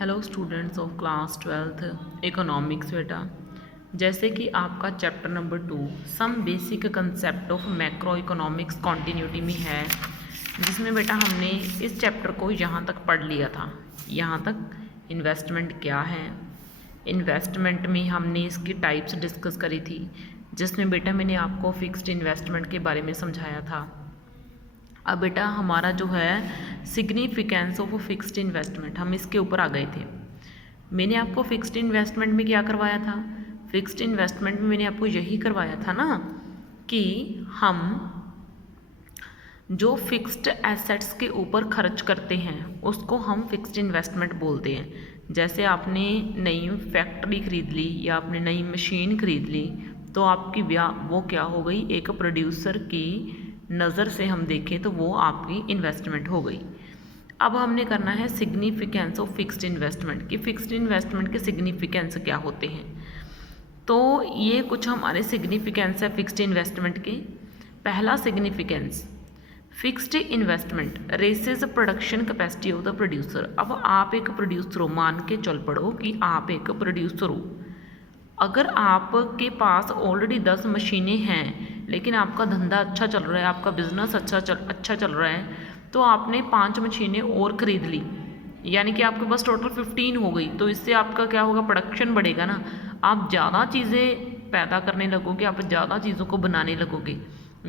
Hello students of class 12th economics. बेटा, जैसे कि आपका chapter number 2 some basic concept of macro economics continuity में है, जिसमें बेटा हमने इस चैप्टर को यहाँ तक पढ़ लिया था। यहाँ तक इन्वेस्टमेंट क्या है, इन्वेस्टमेंट में हमने इसकी टाइप्स डिस्कस करी थी, जिसमें बेटा मैंने आपको फिक्स्ड इन्वेस्टमेंट के बारे में समझाया था। अब बेटा हमारा जो है सिग्निफिकेंस ऑफ फिक्स्ड इन्वेस्टमेंट, हम इसके ऊपर आ गए थे। मैंने आपको फिक्स्ड इन्वेस्टमेंट में क्या करवाया था? फिक्स्ड इन्वेस्टमेंट में मैंने आपको यही करवाया था ना कि हम जो फिक्स्ड एसेट्स के ऊपर खर्च करते हैं उसको हम फिक्स्ड इन्वेस्टमेंट बोलते हैं। जैसे आपने नई फैक्ट्री खरीद ली या आपने नई मशीन खरीद ली, तो आपकी वो क्या हो गई, एक प्रोड्यूसर की नज़र से हम देखें तो वो आपकी इन्वेस्टमेंट हो गई। अब हमने करना है सिग्निफिकेंस ऑफ फिक्स्ड इन्वेस्टमेंट कि फिक्स्ड इन्वेस्टमेंट के सिग्निफिकेंस क्या होते हैं। तो ये कुछ हमारे सिग्निफिकेंस है फिक्स्ड इन्वेस्टमेंट के। पहला significance, fixed investment raises production capacity of the producer. अब आप एक प्रोड्यूसर हो, मान के चल पड़ो कि आप एक प्रोड्यूसर हो। अगर आपके पास ऑलरेडी 10 मशीनें हैं लेकिन आपका धंधा अच्छा चल रहा है, आपका बिजनेस अच्छा चल रहा है, तो आपने 5 मशीनें और ख़रीद ली, यानी कि आपके पास टोटल 15 हो गई। तो इससे आपका क्या होगा, प्रोडक्शन बढ़ेगा ना, आप ज़्यादा चीज़ें पैदा करने लगोगे, आप ज़्यादा चीज़ों को बनाने लगोगे।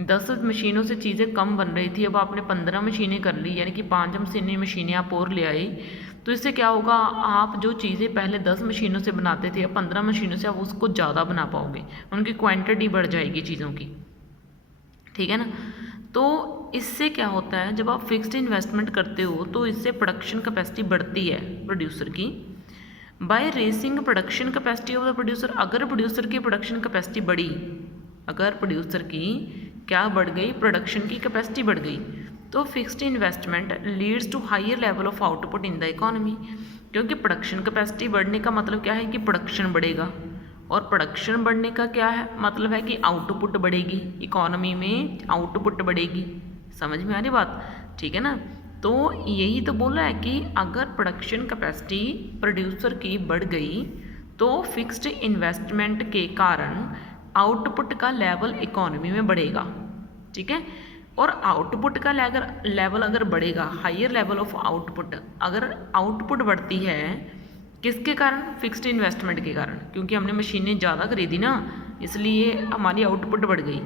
10 मशीनों से चीज़ें कम बन रही थी, अब आपने 15 मशीनें कर ली, यानी कि 5 मशीनें आप और ले आए। तो इससे क्या होगा, आप जो चीज़ें पहले 10 मशीनों से बनाते थे, अब 15 मशीनों से आप उसको ज़्यादा बना पाओगे, उनकी क्वांटिटी बढ़ जाएगी चीज़ों की, ठीक है ना। तो इससे क्या होता है, जब आप फिक्स्ड इन्वेस्टमेंट करते हो तो इससे प्रोडक्शन कैपेसिटी बढ़ती है प्रोड्यूसर की। By raising production capacity of the producer, अगर प्रोड्यूसर की प्रोडक्शन कैपेसिटी बढ़ी, अगर प्रोड्यूसर की क्या बढ़ गई, प्रोडक्शन की कैपेसिटी बढ़ गई, तो fixed investment leads to higher level of output in the economy. क्योंकि प्रोडक्शन कैपेसिटी बढ़ने का मतलब क्या है कि प्रोडक्शन बढ़ेगा, और प्रोडक्शन बढ़ने का क्या है मतलब है कि आउटपुट बढ़ेगी, इकोनॉमी में आउटपुट बढ़ेगी। समझ में आ रही बात, ठीक है ना। तो यही तो बोला है कि अगर प्रोडक्शन कैपेसिटी प्रोड्यूसर की बढ़ गई तो फिक्स्ड इन्वेस्टमेंट के कारण आउटपुट का लेवल इकोनॉमी में बढ़ेगा, ठीक है। और आउटपुट का लेवल अगर बढ़ेगा, हायर लेवल ऑफ आउटपुट, अगर आउटपुट बढ़ती है किसके कारण, फिक्स्ड इन्वेस्टमेंट के कारण, क्योंकि हमने मशीनें ज़्यादा खरीदी ना, इसलिए हमारी आउटपुट बढ़ गई।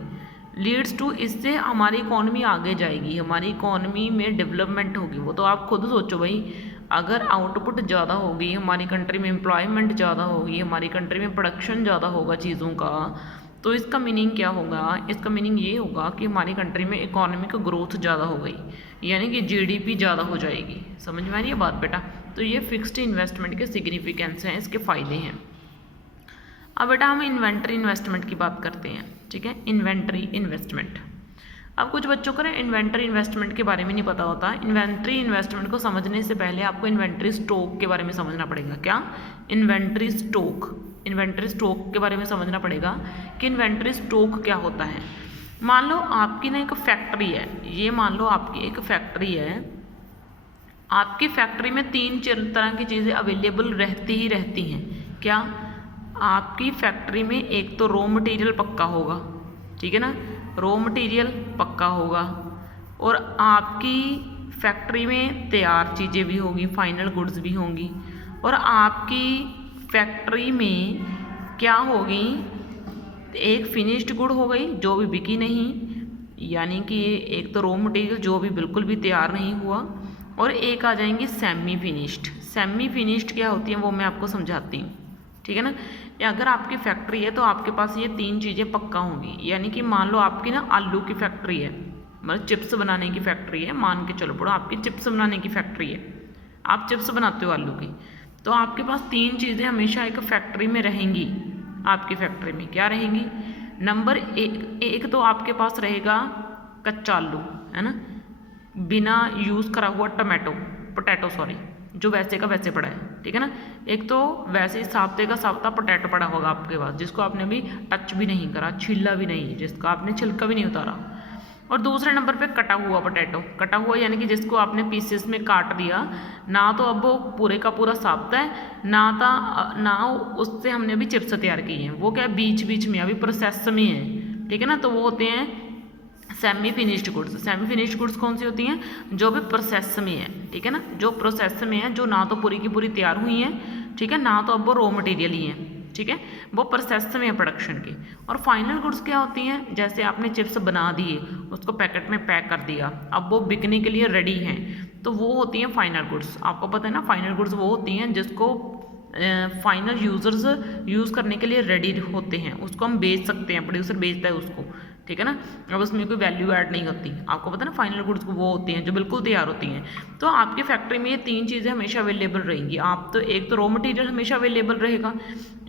लीड्स टू, इससे हमारी इकोनॉमी आगे जाएगी, हमारी इकोनॉमी में डेवलपमेंट होगी। वो तो आप खुद सोचो भाई, अगर आउटपुट ज़्यादा होगी, हमारी कंट्री में एम्प्लॉयमेंट ज़्यादा होगी, हमारी कंट्री में प्रोडक्शन ज़्यादा होगा चीज़ों का, तो इसका मीनिंग क्या होगा, इसका मीनिंग ये होगा कि हमारी कंट्री में इकोनॉमिक ग्रोथ ज़्यादा हो गई, यानी कि जीडीपी ज़्यादा हो जाएगी। समझ में आ रही है बात बेटा। तो ये फिक्स्ड इन्वेस्टमेंट के सिग्निफिकेंस हैं, इसके फ़ायदे हैं। अब बेटा हम इन्वेंट्री इन्वेस्टमेंट की बात करते हैं, ठीक है। इन्वेंट्री इन्वेस्टमेंट, अब कुछ बच्चों को ना इन्वेंट्री इन्वेस्टमेंट के बारे में नहीं पता होता। इन्वेंट्री इन्वेस्टमेंट को समझने से पहले आपको इन्वेंट्री स्टॉक के बारे में समझना पड़ेगा। क्या, इन्वेंट्री स्टॉक, इन्वेंट्री स्टॉक के बारे में समझना पड़ेगा कि इन्वेंट्री स्टॉक क्या होता है। मान लो आपकी ना एक फैक्ट्री है, ये मान लो आपकी एक फैक्ट्री है, आपकी फैक्ट्री में 3 तरह की चीज़ें अवेलेबल रहती ही रहती हैं। क्या, आपकी फैक्ट्री में एक तो रॉ मटेरियल पक्का होगा, ठीक है ना, रॉ मटेरियल पक्का होगा, और आपकी फैक्ट्री में तैयार चीज़ें भी होंगी, फाइनल गुड्स भी होंगी, और आपकी फैक्ट्री में क्या होगी, एक फिनिश्ड गुड हो गई जो भी बिकी नहीं, यानी कि एक तो रॉ मटेरियल जो भी बिल्कुल भी तैयार नहीं हुआ, और एक आ जाएंगी सेमी फिनिश्ड। सेमी फिनिश्ड क्या होती है वो मैं आपको समझाती हूँ, ठीक है ना। या अगर आपकी फैक्ट्री है तो आपके पास ये 3 चीज़ें पक्का होंगी, यानी कि मान लो आपकी ना आलू की फैक्ट्री है, मतलब चिप्स बनाने की फैक्ट्री है, मान के चलो पड़ो आपकी चिप्स बनाने की फैक्ट्री है, आप चिप्स बनाते हो आलू की, तो आपके पास 3 चीज़ें हमेशा एक फैक्ट्री में रहेंगी। आपकी फैक्ट्री में क्या रहेंगी, नंबर एक तो आपके पास रहेगा कच्चा आलू, है ना, बिना यूज़ करा हुआ पोटैटो सॉरी, जो वैसे का वैसे पड़ा है, ठीक है ना। एक तो वैसे ही साफ्ते का साफ्ता पोटैटो पड़ा होगा आपके पास, जिसको आपने अभी टच भी नहीं करा, छीला भी नहीं, जिसका आपने छिलका भी नहीं उतारा। और दूसरे नंबर पे कटा हुआ पोटैटो, कटा हुआ यानी कि जिसको आपने पीसेस में काट दिया, ना तो अब वो पूरे का पूरा साबुत है ना उससे हमने अभी चिप्स तैयार की हैं, वो क्या है बीच बीच में अभी प्रोसेस में है, ठीक है ना। तो वो होते हैं semi finished goods. Semi finished goods कौन सी होती हैं? जो भी प्रोसेस में है, ठीक है ना, जो प्रोसेस में है, जो ना तो पूरी की पूरी तैयार हुई हैं, ठीक है, ना तो अब वो रॉ मटेरियल ही है, ठीक है, वो प्रोसेस में है प्रोडक्शन की। और फाइनल गुड्स क्या होती हैं? जैसे आपने चिप्स बना दिए, उसको पैकेट में पैक कर दिया, अब वो बिकने के लिए रेडी हैं, तो वो होती हैं फाइनल गुड्स। आपको पता है ना, फाइनल गुड्स वो होती हैं जिसको फाइनल यूज़र्स यूज़ करने के लिए रेडी होते हैं, उसको हम बेच सकते हैं, प्रोड्यूसर बेचता है उसको, ठीक है ना। अब उसमें कोई वैल्यू ऐड नहीं होती। आपको पता है ना, फाइनल गुड्स वो होती हैं जो बिल्कुल तैयार होती हैं। तो आपकी फैक्ट्री में ये 3 चीज़ें हमेशा अवेलेबल रहेंगी। आप तो एक तो रॉ मटेरियल हमेशा अवेलेबल रहेगा,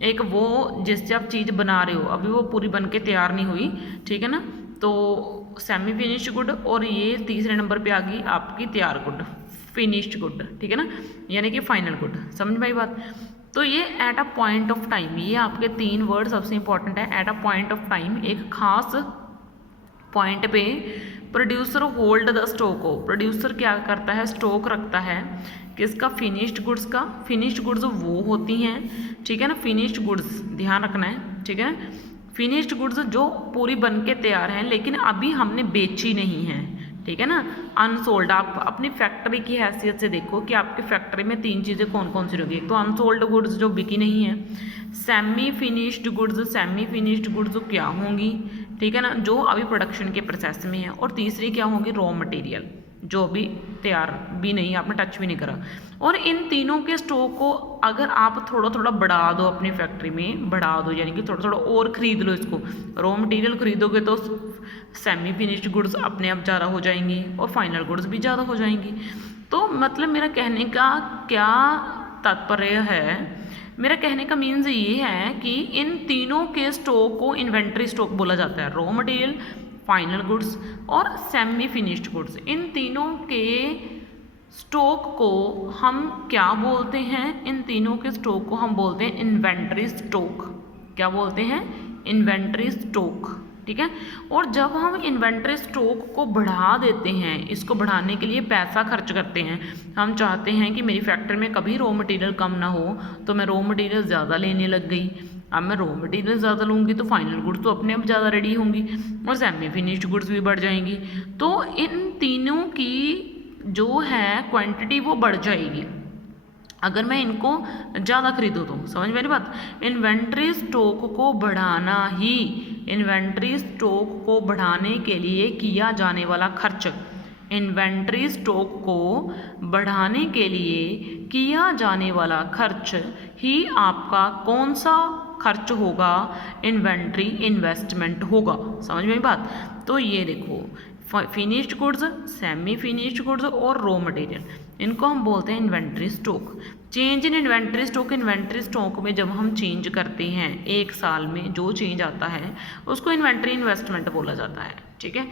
एक वो जिससे आप चीज़ बना रहे हो अभी वो पूरी बन के तैयार नहीं हुई, ठीक है ना, तो सेमी फिनिश्ड गुड, और ये तीसरे नंबर पर आ गई आपकी तैयार गुड, फिनिश्ड गुड, ठीक है ना, यानी कि फाइनल गुड। समझ में आई बात? तो ये at a point of time, ये आपके 3 वर्ड सबसे इंपॉर्टेंट है। At a point of time, एक खास पॉइंट पे प्रोड्यूसर होल्ड द स्टॉक हो। प्रोड्यूसर क्या करता है? स्टॉक रखता है किसका? फिनिश्ड गुड्स का। फिनिश्ड गुड्स वो होती हैं, ठीक है ना, फिनिश्ड गुड्स ध्यान रखना है, ठीक है, फिनिश्ड गुड्स जो पूरी बन के तैयार हैं लेकिन अभी हमने बेची नहीं है, ठीक है ना, अनसोल्ड। आप अपनी फैक्ट्री की हैसियत से देखो कि आपकी फैक्ट्री में 3 चीज़ें कौन कौन सी होगी। एक तो अनसोल्ड गुड्स जो बिकी नहीं है, semi finished goods, semi finished goods क्या होंगी, ठीक है ना, जो अभी प्रोडक्शन के प्रोसेस में है, और तीसरी क्या होंगी? रॉ मटेरियल, जो अभी तैयार भी नहीं, आपने टच भी नहीं करा। और इन तीनों के स्टॉक को अगर आप थोड़ा थोड़ा बढ़ा दो, अपनी फैक्ट्री में बढ़ा दो, यानी कि थोड़ा थोड़ा और ख़रीद लो इसको, रॉ मटेरियल खरीदोगे तो सेमी फिनिश्ड गुड्स अपने आप ज़्यादा हो जाएंगी और फाइनल गुड्स भी ज़्यादा हो जाएंगी। तो मतलब मेरा कहने का क्या तात्पर्य है, मेरा कहने का मीन्स ये है कि इन तीनों के स्टॉक को इन्वेंट्री स्टॉक बोला जाता है। रॉ मटेरियल, फाइनल गुड्स और सेमी फिनिश्ड गुड्स, इन तीनों के स्टॉक को हम क्या बोलते हैं? इन तीनों के स्टॉक को हम बोलते हैं इन्वेंट्री स्टॉक। क्या बोलते हैं? इन्वेंट्री स्टॉक, ठीक है। और जब हम इन्वेंट्री स्टॉक को बढ़ा देते हैं, इसको बढ़ाने के लिए पैसा खर्च करते हैं, हम चाहते हैं कि मेरी फैक्ट्री में कभी रॉ मटेरियल कम ना हो, तो मैं रॉ मटेरियल ज़्यादा लेने लग गई। अब मैं रॉ मटेरियल ज़्यादा लूँगी तो फाइनल गुड्स तो अपने आप ज़्यादा रेडी होंगी और सेमी फिनिश्ड गुड्स भी बढ़ जाएंगी। तो इन तीनों की जो है क्वांटिटी वो बढ़ जाएगी अगर मैं इनको ज़्यादा खरीदूँ तो। समझ मेरी बात? इन्वेंट्री स्टॉक को बढ़ाना ही, इन्वेंट्री स्टॉक को बढ़ाने के लिए किया जाने वाला खर्च, इन्वेंट्री स्टॉक को बढ़ाने के लिए किया जाने वाला खर्च ही आपका कौन सा खर्च होगा? इन्वेंट्री इन्वेस्टमेंट होगा। समझ में बात? तो ये देखो, finished goods, semi finished goods और रॉ मटेरियल, इनको हम बोलते हैं inventory stock. Change in inventory stock, inventory stock में जब हम चेंज करते हैं एक साल में जो चेंज आता है उसको इन्वेंट्री इन्वेस्टमेंट बोला जाता है, ठीक है।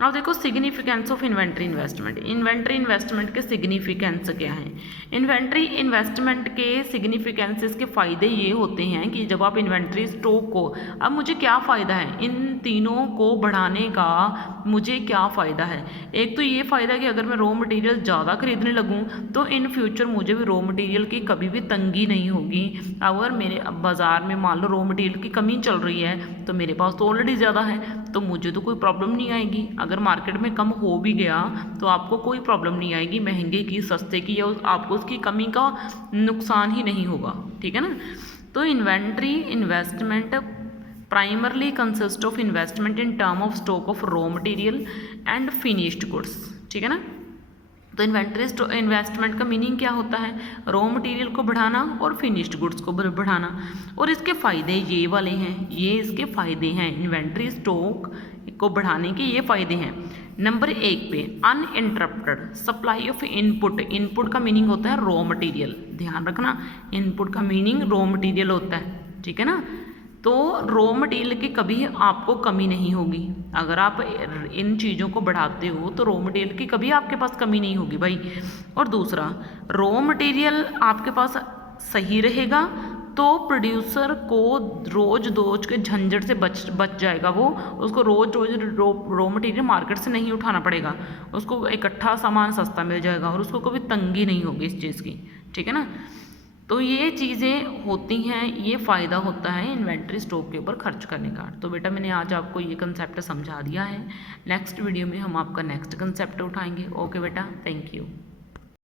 अब देखो significance of inventory investment. Inventory investment के सिग्निफिकेंस क्या हैं? इन्वेंट्री इन्वेस्टमेंट के सिग्निफिकेंसेस के फ़ायदे ये होते हैं कि जब आप इन्वेंट्री स्टॉक को, अब मुझे क्या फ़ायदा है इन तीनों को बढ़ाने का, मुझे क्या फ़ायदा है? एक तो ये फ़ायदा कि अगर मैं रॉ मटेरियल ज़्यादा खरीदने लगूँ तो इन फ्यूचर मुझे भी रॉ मटेरियल की कभी भी तंगी नहीं होगी। अगर मेरे बाज़ार में मान लो रॉ मटेरियल की कमी चल रही है तो मेरे पास तो ऑलरेडी ज़्यादा है, तो मुझे तो कोई प्रॉब्लम नहीं आएगी। अगर मार्केट में कम हो भी गया तो आपको कोई प्रॉब्लम नहीं आएगी, महंगे की, सस्ते की, या आपको उसकी कमी का नुकसान ही नहीं होगा, ठीक है ना। तो inventory investment primarily consist of investment in term of stock of raw material and finished goods, ठीक है ना। तो इन्वेंट्री इन्वेस्टमेंट का मीनिंग क्या होता है? रॉ मटेरियल को बढ़ाना और फिनिश्ड गुड्स को बढ़ाना। और इसके फ़ायदे ये वाले हैं, ये इसके फ़ायदे हैं, इन्वेंट्री स्टॉक को बढ़ाने के ये फ़ायदे हैं। नंबर 1 पे uninterrupted supply of input. Input का मीनिंग होता है रॉ मटेरियल, ध्यान रखना, इनपुट का मीनिंग रॉ मटेरियल होता है, ठीक है ना। तो रॉ मटेरियल की कभी आपको कमी नहीं होगी। अगर आप इन चीज़ों को बढ़ाते हो तो रॉ मटेरियल की कभी आपके पास कमी नहीं होगी भाई। और दूसरा, रॉ मटेरियल आपके पास सही रहेगा तो प्रोड्यूसर को रोज रोज के झंझट से बच जाएगा। वो उसको रोज रोज रॉ मटेरियल मार्केट से नहीं उठाना पड़ेगा, उसको इकट्ठा सामान सस्ता मिल जाएगा और उसको कभी तंगी नहीं होगी इस चीज़ की, ठीक है ना। तो ये चीज़ें होती हैं, ये फ़ायदा होता है इन्वेंट्री स्टॉक के ऊपर खर्च करने का। तो बेटा मैंने आज आपको ये कंसेप्ट समझा दिया है। नेक्स्ट वीडियो में हम आपका नेक्स्ट कंसेप्ट उठाएंगे। ओके बेटा, थैंक यू।